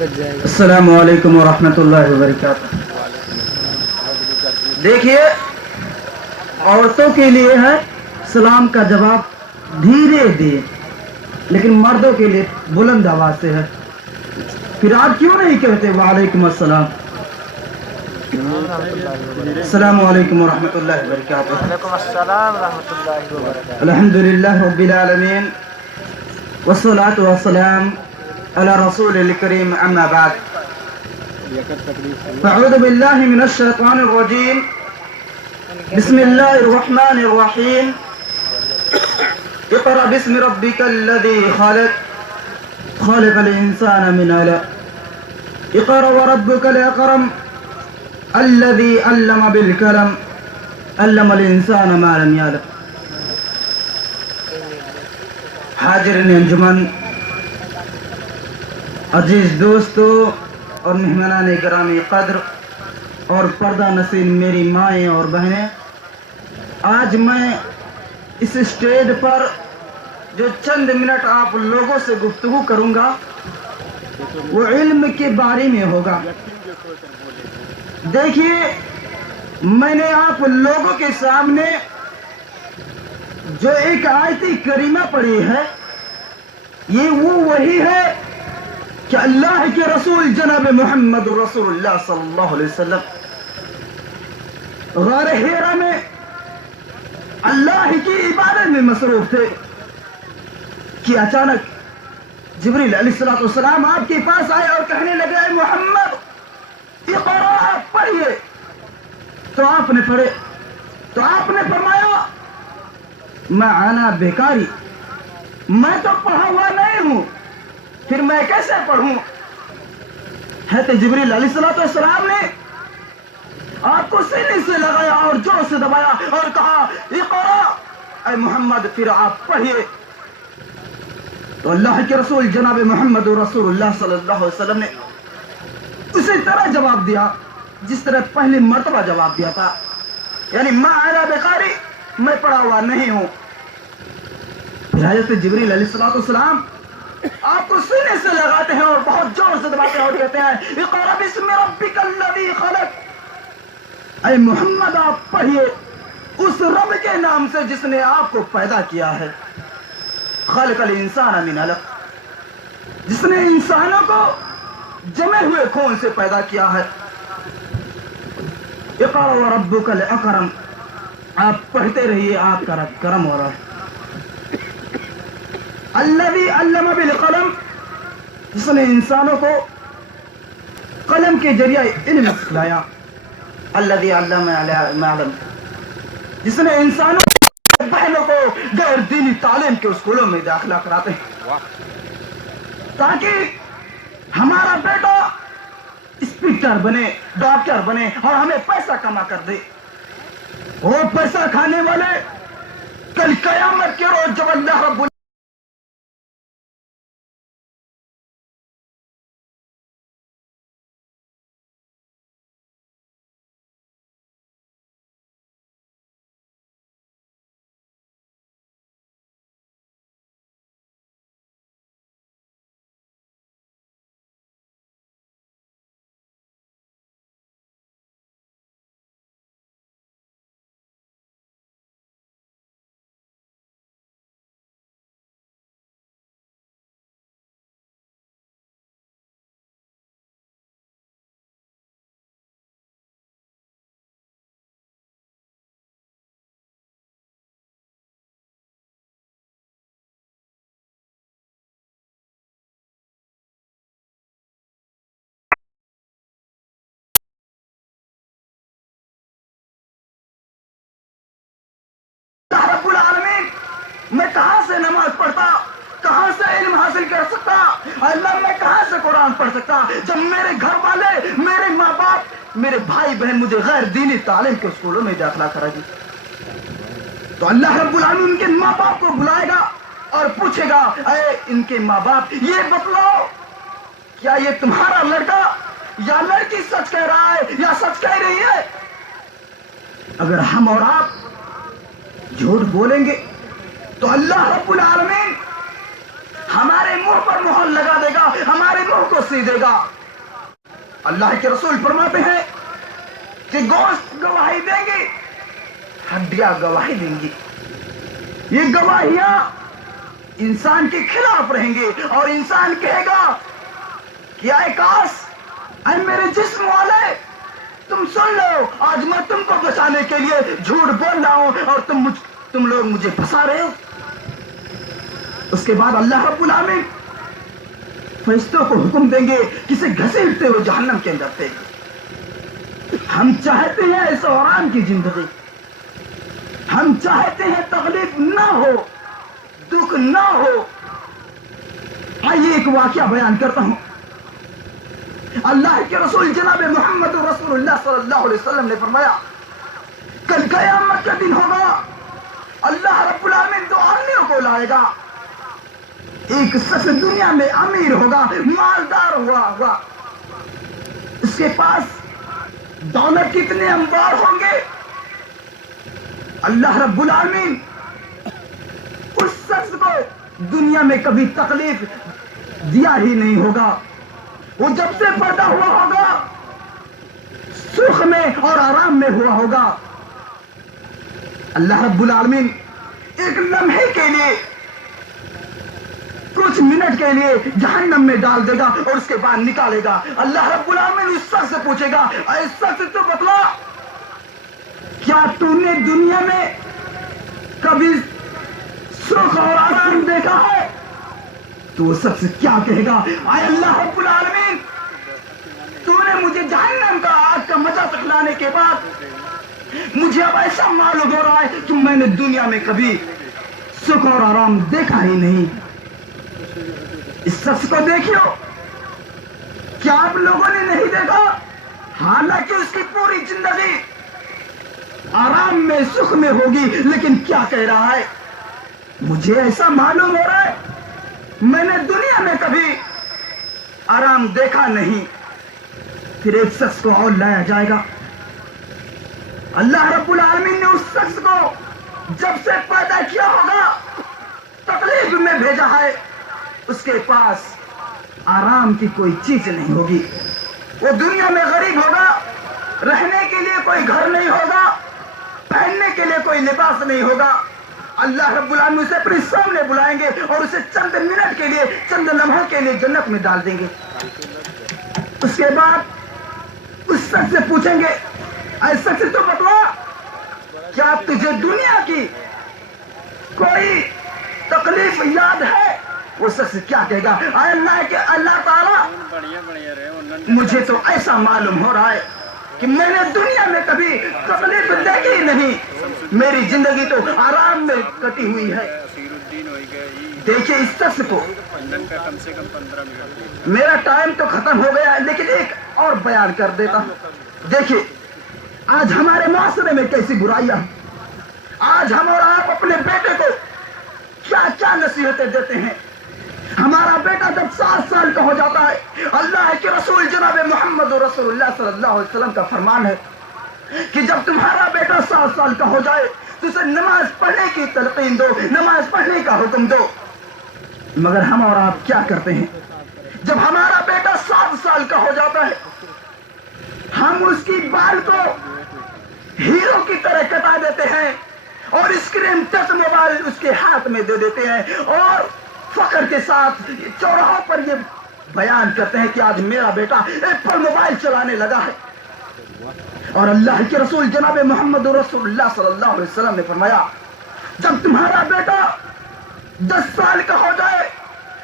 السلام علیکم ورحمۃ اللہ وبرکاتہ۔ دیکھیے، عورتوں کے لیے ہے سلام کا جواب دھیرے دھیرے، لیکن مردوں کے لیے بلند آواز سے ہے۔ پھر آپ کیوں نہیں کہتے وعلیکم السلام؟ السلام علیکم ورحمۃ اللہ وبرکاتہ۔ وعلیکم السلام ورحمۃ اللہ وبرکاتہ۔ الحمدللہ رب العالمین والصلاة والسلام علی رسول الکریم، اما بعد، فاعوذ باللہ من الشیطان الرجیم، بسم اللہ الرحمن الرحیم، اقرأ باسم ربک الذی خلق، خلق الانسان من علق، اقرأ وربک الاکرم الذی علم بالقلم، علم الانسان ما لم یعلم۔ حاضرین انجمن، عزیز دوستو اور مہمانان گرامی قدر اور پردہ نشین میری مائیں اور بہنیں، آج میں اس اسٹیج پر جو چند منٹ آپ لوگوں سے گفتگو کروں گا وہ علم کے بارے میں ہوگا۔ دیکھیے، میں نے آپ لوگوں کے سامنے جو ایک آیت کریمہ پڑھی ہے، یہ وہی ہے کہ اللہ کے رسول جناب محمد رسول اللہ صلی اللہ علیہ وسلم غار حرا میں اللہ کی عبادت میں مصروف تھے کہ اچانک جبریل علیہ السلام آپ کے پاس آئے اور کہنے لگے، اے محمد اقرأ، پڑھیے۔ تو آپ نے پڑھے تو آپ نے فرمایا، میں انا بیکاری، میں تو پڑھا ہوا نہیں ہوں، پھر میں کیسے پڑھوں؟ حضرت جبریل علیہ السلام نے آپ کو سینے سے لگایا اور زور سے دبایا اور کہا، اقرأ، اے محمد پھر آپ پڑھیے۔ تو اللہ کے رسول جناب محمد رسول اللہ صلی اللہ علیہ وسلم نے اسی طرح جواب دیا جس طرح پہلی مرتبہ جواب دیا تھا، یعنی ما انا بقاری، میں پڑھا ہوا نہیں ہوں۔ پھر حضرت جبریل علیہ السلام آپ کو سینے سے لگاتے ہیں اور بہت زور سے دباتے ہیں اور کہتے ہیں، اقرأ باسم ربک الذی خلق، اے محمد آپ پڑھیے اس رب کے نام سے جس نے آپ کو پیدا کیا ہے، خلق الانسان من علق، جس نے انسانوں کو جمے ہوئے خون سے پیدا کیا ہے۔ اقرأ وربک الاکرم، آپ پڑھتے رہیے، آپ کا رب کرم ہو رہا ہے۔ الذی علم بالقلم، جس نے انسانوں کو قلم کے ذریعے علم سکھلایا۔ الذی علم ما علم، جس نے انسانوں بہنوں کو غیر دینی تعلیم کے اسکولوں میں داخلہ کراتے ہیں تاکہ ہمارا بیٹا اسپیکر بنے، ڈاکٹر بنے اور ہمیں پیسہ کما کر دے۔ وہ پیسہ کھانے والے کل قیامت کے روز جب اللہ رب رب العالمین، میں کہاں سے نماز پڑھتا، کہاں سے علم حاصل کر سکتا، اللہ میں کہاں سے قرآن پڑھ سکتا جب میرے گھر والے، میرے ماں باپ، میرے بھائی بہن مجھے غیر دینی تعلیم کے اسکولوں میں داخلہ کرا دی۔ تو اللہ رب العالمین ان کے ماں باپ کو بلائے گا اور پوچھے گا، اے ان کے ماں باپ، یہ بتلاؤ کیا یہ تمہارا لڑکا یا لڑکی سچ کہہ رہا ہے یا سچ کہہ رہی ہے؟ اگر ہم اور آپ جھوٹ بولیں گے تو اللہ رب العالمین ہمارے منہ پر مہر لگا دے گا, ہمارے منہ کو سی دے گا. اللہ کے رسول فرماتے ہیں کہ گوشت گواہی دیں گے, ہڈیاں گواہی دیں گی. یہ گواہیاں انسان کے خلاف رہیں گے اور انسان کہے گا کہ اے کاش, اے میرے جسم والے, تم سن لو, آج میں تم کو بچانے کے لیے جھوٹ بول رہا ہوں اور تم لوگ مجھے پھنسا رہے ہو. اس کے بعد اللہ رب العالمین فرشتوں کو حکم دیں گے کسے گھسیٹتے ہوئے جہنم کے اندر پھینک دو. ہم چاہتے ہیں اس آرام کی زندگی, ہم چاہتے ہیں تکلیف نہ ہو, دکھ نہ ہو. آئیے ایک واقعہ بیان کرتا ہوں. اللہ کے رسول جناب محمد رسول اللہ صلی اللہ علیہ وسلم نے فرمایا کل قیامت کا دن ہوگا, اللہ رب العالمین دو آدمیوں کو لائے گا. ایک شخص دنیا میں امیر ہوگا, مالدار ہوگا, اس کے پاس دولت کتنے انبار ہوں گے. اللہ رب العالمین اس شخص کو دنیا میں کبھی تکلیف دیا ہی نہیں ہوگا. وہ جب سے پیدا ہوا ہوگا سکھ میں اور آرام میں ہوا ہوگا. اللہ رب العالمین ایک لمحے کے لیے, کچھ منٹ کے لیے جہنم میں ڈال دے گا اور اس کے بعد نکالے گا. اللہ رب العالمین اس شخص سے پوچھے گا, اے شخص تو بتلا, کیا تو نے دنیا میں کبھی سکھ اور آرام دیکھا ہے؟ تو وہ شخص کیا کہے گا, اے اللہ رب العالمین, تو نے مجھے جہنم کا آگ کا مزہ چکھلانے کے بعد مجھے اب ایسا معلوم ہو رہا ہے کہ میں نے دنیا میں کبھی سکھ اور آرام دیکھا ہی نہیں. اس شخص کو دیکھو, کیا آپ لوگوں نے نہیں دیکھا؟ حالانکہ اس کی پوری زندگی آرام میں سکھ میں ہوگی, لیکن کیا کہہ رہا ہے, مجھے ایسا معلوم ہو رہا ہے میں نے دنیا میں کبھی آرام دیکھا نہیں. پھر ایک شخص کو اور لایا جائے گا. اللہ رب العالمین نے اس شخص کو جب سے پیدا کیا ہوگا تکلیف میں بھیجا ہے. اس کے پاس آرام کی کوئی چیز نہیں ہوگی. وہ دنیا میں غریب ہوگا, رہنے کے لیے کوئی گھر نہیں ہوگا, پہننے کے لیے کوئی لباس نہیں ہوگا. اللہ رب العالمین اسے اپنے سامنے بلائیں گے اور اسے چند منٹ کے لیے, چند لمحوں کے لیے جنت میں ڈال دیں گے. اس کے بعد اس شخص سے پوچھیں گے, اے شخص تو بتلا, کیا تجھے دنیا کی کوئی تکلیف یاد ہے؟ وہ شخص کیا کہے گا, اے اللہ تعالیٰ, مجھے تو ایسا معلوم ہو رہا ہے کہ میں نے دنیا میں کبھی تکلیف دیکھی ہی نہیں, میری زندگی تو آرام میں کٹی ہوئی ہے. دیکھیے اس شخص کو, میرا ٹائم تو ختم ہو گیا ہے لیکن ایک اور بیان کر دیتا ہوں. دیکھیے آج ہمارے معاشرے میں کیسی برائیاں ہیں. آج ہم اور آپ اپنے بیٹے کو کیا کیا نصیحتیں دیتے ہیں. ہمارا بیٹا جب 7 سال کا ہو جاتا ہے, اللہ کے رسول جناب محمد رسول اللہ صلی اللہ علیہ وسلم کا فرمان ہے کہ جب تمہارا بیٹا 7 سال کا ہو جائے تو اسے نماز پڑھنے کی تلقین دو, نماز پڑھنے کا حکم دو. مگر ہم اور آپ کیا کرتے ہیں, جب ہمارا بیٹا 7 سال کا ہو جاتا ہے ہم اس کی بال کو ہیرو کی طرح کٹا دیتے ہیں اور اسکرین ٹچ موبائل اس کے ہاتھ میں دے دیتے ہیں اور فخر کے ساتھ چوراہوں پر یہ بیان کرتے ہیں کہ آج میرا بیٹا ایپل موبائل چلانے لگا ہے. اور اللہ کے رسول جناب محمد رسول اللہ صلی اللہ علیہ وسلم نے فرمایا جب تمہارا بیٹا 10 سال کا ہو جائے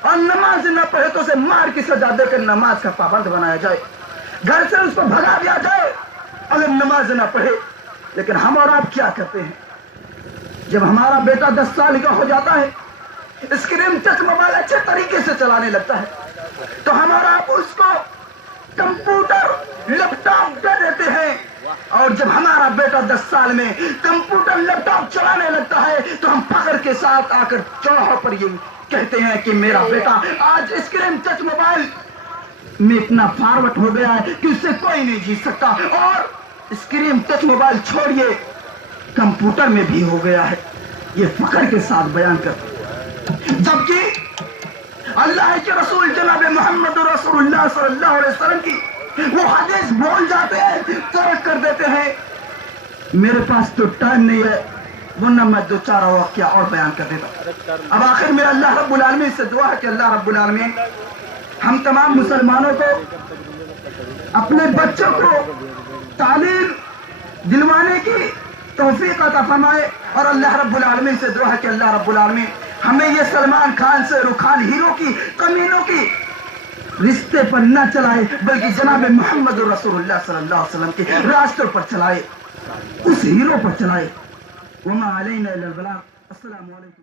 اور نماز نہ پڑھے تو اسے مار کی سزا دے کر نماز کا پابند بنایا جائے, گھر سے اس کو بھگا دیا جائے اگر نماز نہ پڑھے. لیکن ہم اور آپ کیا کرتے ہیں, جب ہمارا بیٹا 10 سال کا ہو جاتا ہے اسکرین ٹچ موبائل اچھے طریقے سے چلانے لگتا ہے تو ہم اور آپ اس کو کمپیوٹر لیپ ٹاپ دے دیتے ہیں. اور جب ہمارا بیٹا 10 سال میں کمپیوٹر لیپ ٹاپ چلانے لگتا ہے تو ہم فخر کے ساتھ آ کر چوراہوں پر یہ کہتے ہیں کہ میرا بیٹا آج اسکرین ٹچ موبائل میں اتنا فارورڈ ہو گیا ہے کہ اس سے کوئی نہیں جیت سکتا, اور اسکرین ٹچ موبائل چھوڑیے کمپیوٹر میں بھی ہو گیا ہے. یہ فخر کے ساتھ بیان کرتے ہیں. جبکہ اللہ کے رسول جناب محمد رسول اللہ صلی اللہ علیہ وسلم کی وہ حدیث بول جاتے ہیں، ترک کر دیتے ہیں. میرے پاس تو ٹائم نہیں ہے، ورنہ میں دو چار واقعہ اور بیان کر دیتا. اب آخر میں اللہ رب العالمین سے دعا ہے کہ اللہ رب العالمین ہم تمام مسلمانوں کو، اپنے بچوں کو تعلیم دلوانے کی توفیق عطا فرمائے. اور اللہ رب العالمین سے دعا ہے کہ اللہ رب العالمین ہمیں یہ سلمان خان سے رخان ہیرو کی کمینوں کی رشتے پر نہ چلائے، بلکہ جناب محمد رسول اللہ صلی اللہ علیہ وسلم کے راستوں پر چلائے، اس ہیرو پر چلائے. وما علینا الا البلاغ. السلام علیکم.